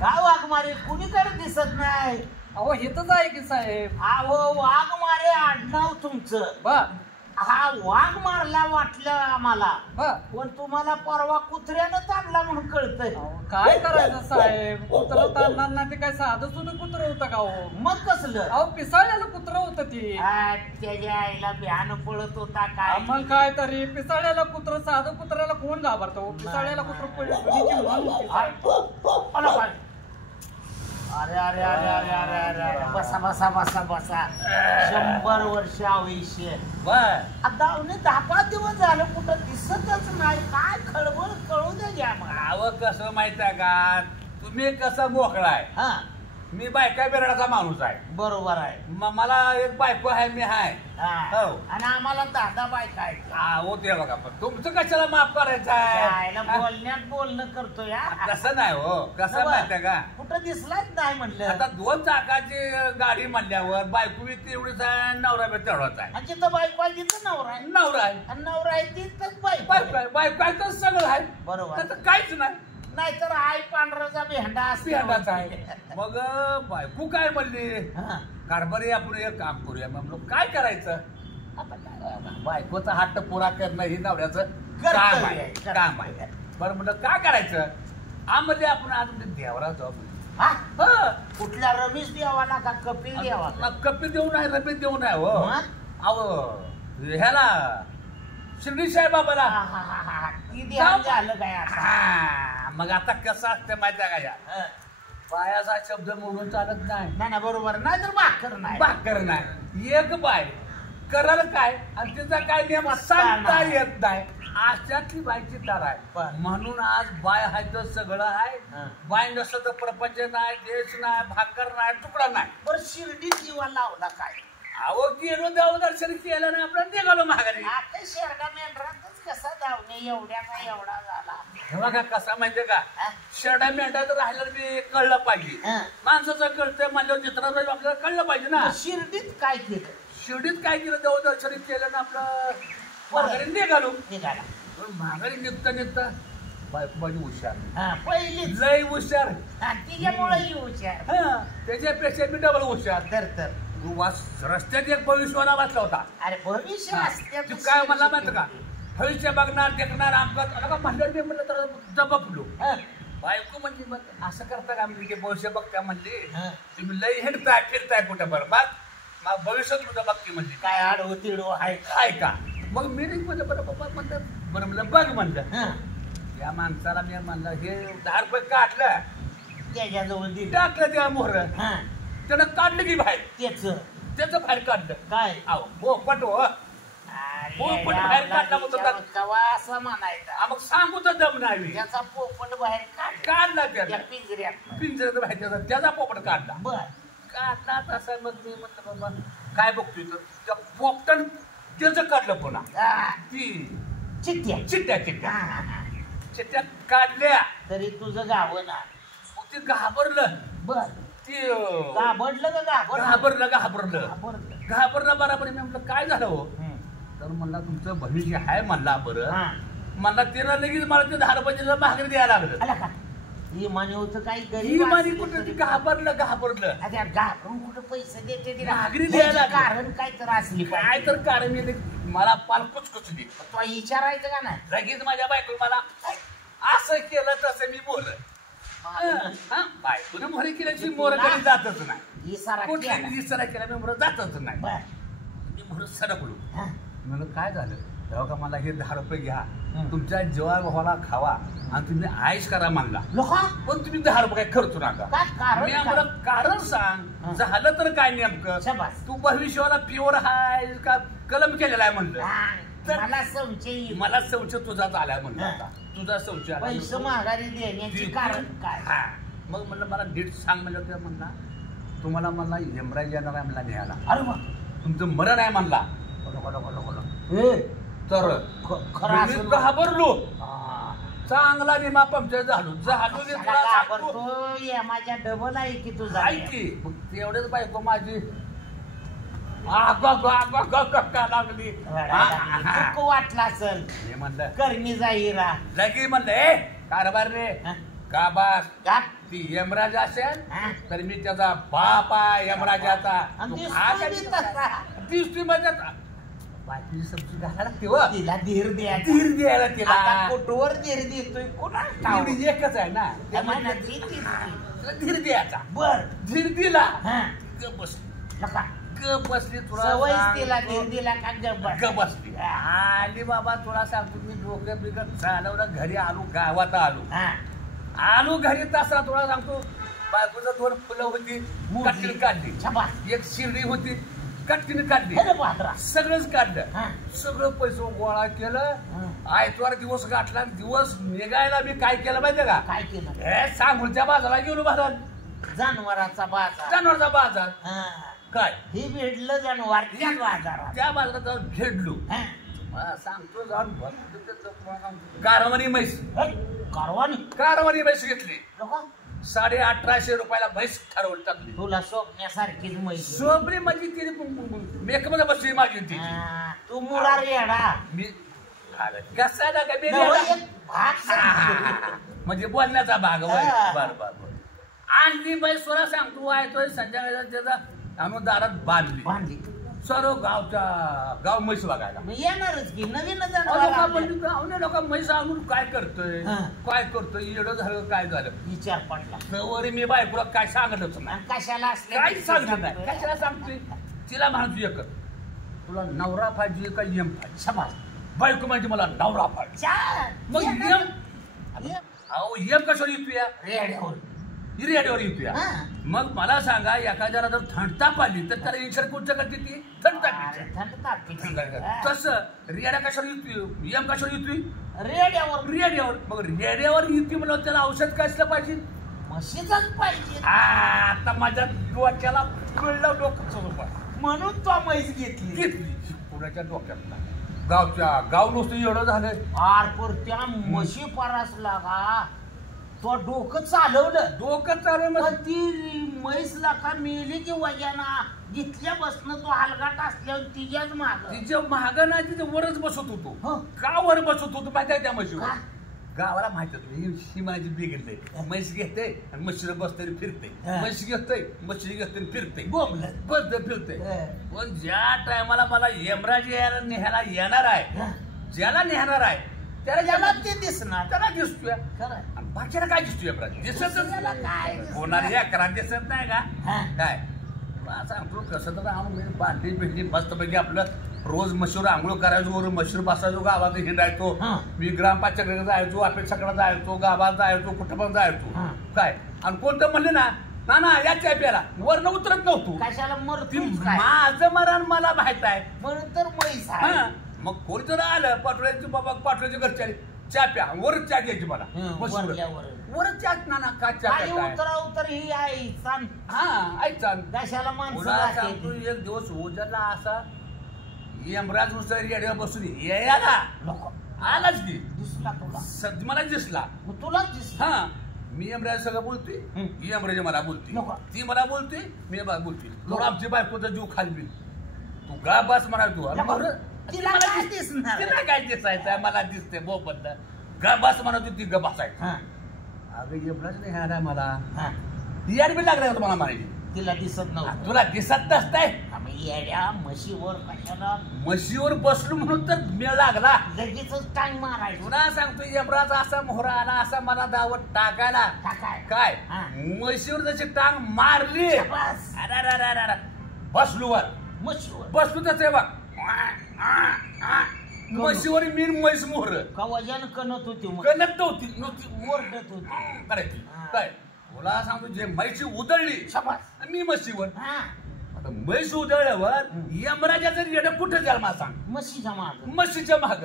काय वाघमारे कुणीकडे दिसत नाही. अहो हिथंच आहे की साहेब. अहो वाघमारे आडनाव तुमचं. बर. हा वाघ मारला वाटलं आम्हाला. बर. पण तुम्हाला परवा कुत्र्यानं ताणला म्हणून कळतंय. काय करायचं साहेब, कुत्र ताणणार नाही ते काय साधं सुद्धा कुत्र होतं का हो? मग कसलं? अहो पिसाळ्याला कुत्र होतं ती. त्याच्या आईला बिहान पळत होता काय. मग काय तरी पिसाळ्याला कुत्र, साधं कुत्र्याला कोण घाबरतो? पिसाळ्याला कुत्र अरे अरे अरे अरे अरे अरे अरे बसा बसा बसा बसा. 100 वर्ष आयुष्य. आता 10-5 दिवस झालं कुठं दिसतच नाही. काय खळबळ कळू दे घ्या. अहो कसं माहित आहे का, तुम्ही कसं मोकळाय, हा मी बायका बिराडाचा माणूस आहे. बरोबर आहे. मला एक बायको आहे, मी आहे. हो. आणि आम्हाला 10 बायका आहेत. हो ते बघा, पण तुमचं कशाला माफ करायचं आहे? बोलण्यात बोलणं करतोय. कसं नाही हो, कसं माहित आहे का, कुठं दिसलाच नाही म्हणलं. आता 2 चाकाची गाडी म्हणल्यावर बायको बी तेवढीच आहे, नवरा बी तेवढाच आहे. आणि जिथं बायको आहे तिथं नवरा आहे. नवरा आहे आणि नवरा आहे तिथंच बायको बायको आहे तर सगळं आहे. बरोबर. तर काहीच नाही. नाहीतर आई पांढराचा भेंडा भेंडाच आहे. मग बायको काय म्हणली, कारभारी आपण एक काम करूया. मग काय करायचं, आता काय बायकोचा हट्ट पुरा करणं हे नवऱ्याचं काम आहे. बरं म्हणलं काय करायचं, आमध्ये आपण आज देवाला जाऊ. कुठल्या रमेश देवाला का कपिल देवाला? कपिल देऊ नाही, रमेश देऊ नाही हो. अहो ह्याला शिर्डी साईबाबाला. झालं काय? मग आता कसं असतं माहिती आहे का, बायाचा शब्द म्हणून चालत नाही ना. बरोबर नाही तर भाकर नाही. एक बाय कराल काय आणि तिचा काय नियम सांगता येत नाही. अशातली बायची तार आहे. म्हणून आज बाय आहे तर सगळं आहे. बाय नसलं तर प्रपंच नाही, देश नाही, भाकर नाही, तुकडा नाही. बरं शिर्डीत जीवा लावला काय? अहो गेलो देवदर्शन केलं ना, आपल्याला निघालो माघारी. आता शेरडा मेंढरातच कसा धावणे एवढ्या का एवढा झाला. हे बघा कसा माहितीये का, शेरडा मेंढा तर राहिलं बी कळलं पाहिजे. माणसाचं कळतंय म्हणल्यावर चित्रात आपल्याला कळलं पाहिजे ना. शिर्डीत काय केलं? शिर्डीत काय केलं, देवदर्शन केलं ना, आपलं माघारी निघालो. माघारी निघता बायको माझी हुशार, पहिली लय हुशार. तिच्यामुळे हुशार. त्याच्यापेक्षा मी डबल हुशार. तर रस्त्यात एक भविष्यवाला बसला होता. अरे भविष्य काय म्हणला माहिती का, भविष्य बघणार देखणार आमचं म्हणलं ते म्हणलं तर जबकलो. बायको म्हणजे मग असं करता का, म्हणजे भविष्य बघता म्हणले तुम्ही लय हिंडताय फिरताय कुठं बरोबर, मग भविष्य तुझं बघते म्हणजे काय आडवं तिडवं आहे का. मग मी म्हणलं बरं बाबा म्हणलं, बरं म्हणलं बघ म्हणलं. या माणसाला मी म्हणलं हे 10 रुपये काढलं, त्याच्याजवळ टाकलं त्या मोहर, त्यानं काढलं की बाहेर, त्याचं बाहेर काढलं. काय पोपट हो, पोपट बाहेर काढला असं म्हणायचं. मग सांगू तर दम नाही. त्याचा पोपट बाहेर काढला त्याला पिंजऱ्यात बाहेर, त्याचा पोपट काढला. बर काढला तसा. मग मी म्हटलं बाबा काय बघतोय तर त्या पोपटन त्याचं काढलं पुन्हा. ती चिट्ट्या काढल्या तरी तुझं गाव ना. मग ते घाबरलं. बर ती घाबरलं का? घाबरलं बरोबर. मी म्हटलं काय झालं हो, तर म्हणला तुमचं भविष्य आहे म्हणला. बरं म्हणला तिला लगेच मला ते 10 रुपयाला भाकरी द्यायला लागलं. इमानी होतं काही गरीब कुठं ती घाबरलं. घाबरून कुठं पैसे देते भाकरी द्यायला कारण काय तर असली काय तर कारण मला पाल कुचकुचली. तो विचारायचं का नाही? लगेच माझ्या बायको मला असं केलं तसं मी बोल. बायकोने मोहरी केल्याची मोहर कधी जातच नाही. इसारा केला मी मोहर जातच नाही. मी मोहर सरकलो. म्हणून काय झालं तेव्हा का मला हे 10 रुपये घ्या, तुमच्या जेव्हा भावाला खावा आणि तुम्ही आयश करा म्हणला. पण तुम्ही 10 रुपये काय खर्चू नका. मी आम्हाला कारण सांग, झालं तर काय नेमकं, तू भविष्याला प्युअर हाय का कलम केलेला आहे म्हणलं. मला संशय तुझाच आलाय म्हणलं. आता तुझा संशय पैसे माघारी देण्याचे कारण काय. मग म्हणलं मला नीट सांग म्हणलं. ते म्हणला तुम्हाला म्हणला हेमराज येणार आहे म्हणला न्यायला. अरे मग तुमचं मरण आहे म्हणला. तर खरं घाबरलो. चांगला विमा पंक्चर झालो. माझ्या डबल आहे की तुझा की तेवढेच बायको माझी लागली. वाटला असेल हे म्हणलं कर्मी जाईरा लगी म्हणलं कारभार रे गाबास का ती यमराज असेल हा? तर मी त्याचा बाप आहे यमराजाचा आणि तू दिसतोय खा बी काय तसा. दिसतोय माझ्या बायकोची सब्जी घालायला लागते व तिला धीर द्यायचा धीर द्यायला आता तिला कुठवर धीर देतोय कुणा एवढी एकच आहे ना बर तिला धीर द्यायचा धीर दिला ग बसली नका ग बसली तुला सवय सांगतो. तिला धीर दिला का गप्प ग बसली आली बाबा तुला सांगतो मी डोकं बिकट चालवलं घरी आलो गावात आलो घरी तसा तुला सांगतो बायकोचं 2 फुलं होती कटकीन काढली एक शिर्डी होती कटकीन काढली सगळंच काढलं सगळं पैसे गोळा केलं आयतवार दिवस गाठला दिवस निघायला मी काय केलं माहितीये का काय केलं हे सांगूच्या बाजाराला गेलो बाजार जनावराचा बाजार जनावरचा बाजार काय हे भेटलं जनावर त्या बाजारात त्या बाजारात जाऊन भेटलो सांगतो जाऊन कारवानी म्हैस कारवानी म्हैस घेतली 1850 रुपयाला म्हैस ठरवून टाकली तुला सोपण्यासारखीच माहिती सोपली माझी तिने मेकअप मध्ये बसली माझी ती तू मुळा रेडा मी कसा ना काय म्हणजे बोलण्याचा भाग बर आणि ती बाई स्वरा सांगतो आहे संध्याकाळी त्याचा आणून दारात बांधली सर्व गाव म्हैस बघायला येणारच की नवीन लोक म्हैस आणून काय करतोय येडं झालं काय झालं विचार पडला तवरी मी बायकोला काय सांगतच नाही कशाला काय सांगत नाही कशाला सांगतोय तिला म्हणतो एक तुला नवरा पाहिजे का यम पाहिजे समाज बायको म्हणजे मला नवरा पाहिजे मग यम कशावर येतोय रेडिओवर येतोय मग मला सांगा एखाद्याला जर थंड ताप आली तर त्याला इन्शुरन्स कोणतं करते ती थंड ताप तसं रेड्या कशावर येतोय यम कशावर येतोय रेडिओवर मग रेडिओवर येतोय म्हणून त्याला औषध काय असलं पाहिजे म्हशीचंच पाहिजे आता माझ्या डोक्याला कळलं डोकं म्हणून तो म्हैस घेतली पुण्याच्या डोक्यातला गाव नुसतं एवढं झालं आरपर त्या म्हशी परसला का तो डोकं चालवलं पण ती म्हैसला का मेली की वजाना जिथल्या बसणं तो हलगाट असल्यावर तिच्या महाग ना तिथे वरच बसत होतो का वर बसत होतो माहिती आहे त्या म्हशीवर गावाला माहित ही माझी बिघडते म्हैस घेते आणि म्हशीला बसते फिरते म्हैस घेते म्हशी घेते फिरते बस फिरते पण ज्या टायमाला मला यमराज न्यायला येणार आहे ज्याला नेहणार आहे त्याला ते दिसणार त्याला दिसतोय बाकीला काय दिसतोय दिसत होणार अकरा दिसत नाही का काय सांगतो कसं तर आणून बांधली भेटली मस्त पैकी आपलं रोज मशीवर आंघोळ करायचो वर मशीवर बसायचो गावात हिंडायचो मी ग्रामपंचायतीकडे जायचो अपेक्षाकडे जायचो गावात जायचो कुठं पण जायचो काय आणि कोणतं म्हणले ना या प्याला वरनं उतरत नव्हतो कशाला माझं मरण मला माहित आहे म्हणून तर म्हैस मग कोणी तर आलं पाटोळ्याची बाबा पाटोळ्याची घरच्या चहा प्या वरच चहा घ्यायची मला वरच चहा ना का चहा उतर ही आई कशाला सांगतो एक दिवस उजळला असा यमराज नुसतं रेडिओ बसून यायला आलाच की दिसला तुला मला दिसला तुला दिसला मी यमराज सगळं बोलतोय यमराज मला बोलतोय ती मला बोलतोय मी बोलतोय तुला आमची बायकोचा जीव खाली तू गा बस म्हणा तू तिला काय दिसायचं मला दिसते बोपत ग बस म्हणत ती ग बसायचं अगं यमराज नाही हा मला यार बी लागला होता मला म्हणायची तिला दिसत नव्हतं तुला दिसत नसतंय येड्या म्हशीवर कशाला म्हशीवर बसलो म्हणून तर मेळ लागला लगेच टाइम मारायचा तुला सांगतो यमराज असा मोहरा आला असा मला दावत टाकायला काय म्हशीवर जशी टांग मारली बसलो वर म्हशीवर बसलो तसे बघ म्हशीवर मी म्हैस मोहर का वजन कणत होती कणत नव्हती मोरडत होती करायची काय तुला सांगतो जे म्हैशी उधळली मी म्हशीवर आता म्हैस उधळल्यावर यमराजाचं रेड कुठे जाल मला सांग म्हशीच्या माग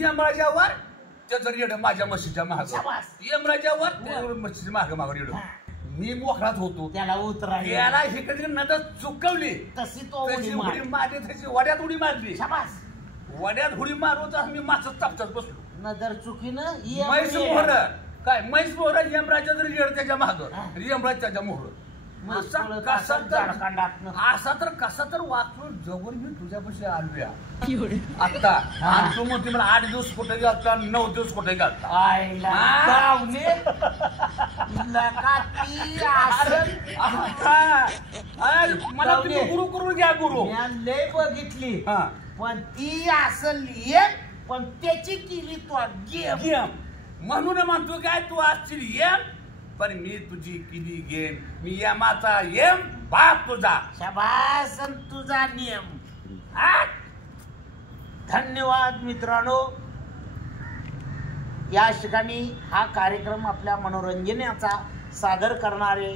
यमराजावर त्याचं रेड माझ्या म्हशीच्या माग यमराजावर म्हशीच्या माग माग रेड मी मोकळात होतो त्याला उतरायला याला इकडे नजर चुकवली तशी तो उडी मारली तशी वड्यात उडी मारली वड्यात उडी मारून मी मासच तापचात बसलो नजर चुकीनं म्हैस मोहर काय म्हैस मोहर यमराजा जरी रेड त्याच्या माग यमराज त्याच्या मोहर असा तर वाचून जवळ मी तुझ्यापाशी आलोया आता. आणि तू म्हणते मला 8 दिवस कुठे घालता 9 दिवस कुठे घालता. मला तुम्ही गुरु करून घ्या. गुरु लय बघितली पण ती असल एक पण त्याची केली तू गेम. म्हणून म्हणतो काय तू असशील येम पण मी तुझी केली गेम. मी यमाचा येम बाप तुझा. शाबास तुझा नियम. धन्यवाद मित्रांनो. या ठिकाणी हा कार्यक्रम आपल्या मनोरंजनाचा सादर करणारे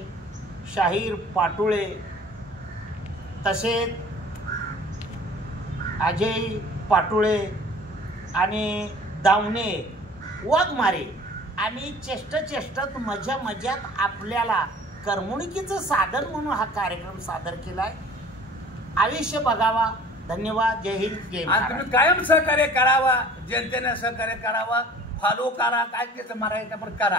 शाहीर पाटोळे तसेच अजय पाटोळे आणि दावणे वाघमारे आणि चेष्टत मजात आपल्याला करमणुकीचं साधन म्हणून हा कार्यक्रम सादर केलाय. आयुष्य बघावा. धन्यवाद. जय हिंद जय महाराष्ट्र. तुम्ही कायम सहकार्य करावा. जनतेने सहकार्य करावा. फॉलो करा. काय त्याचं मारायचं पण करा.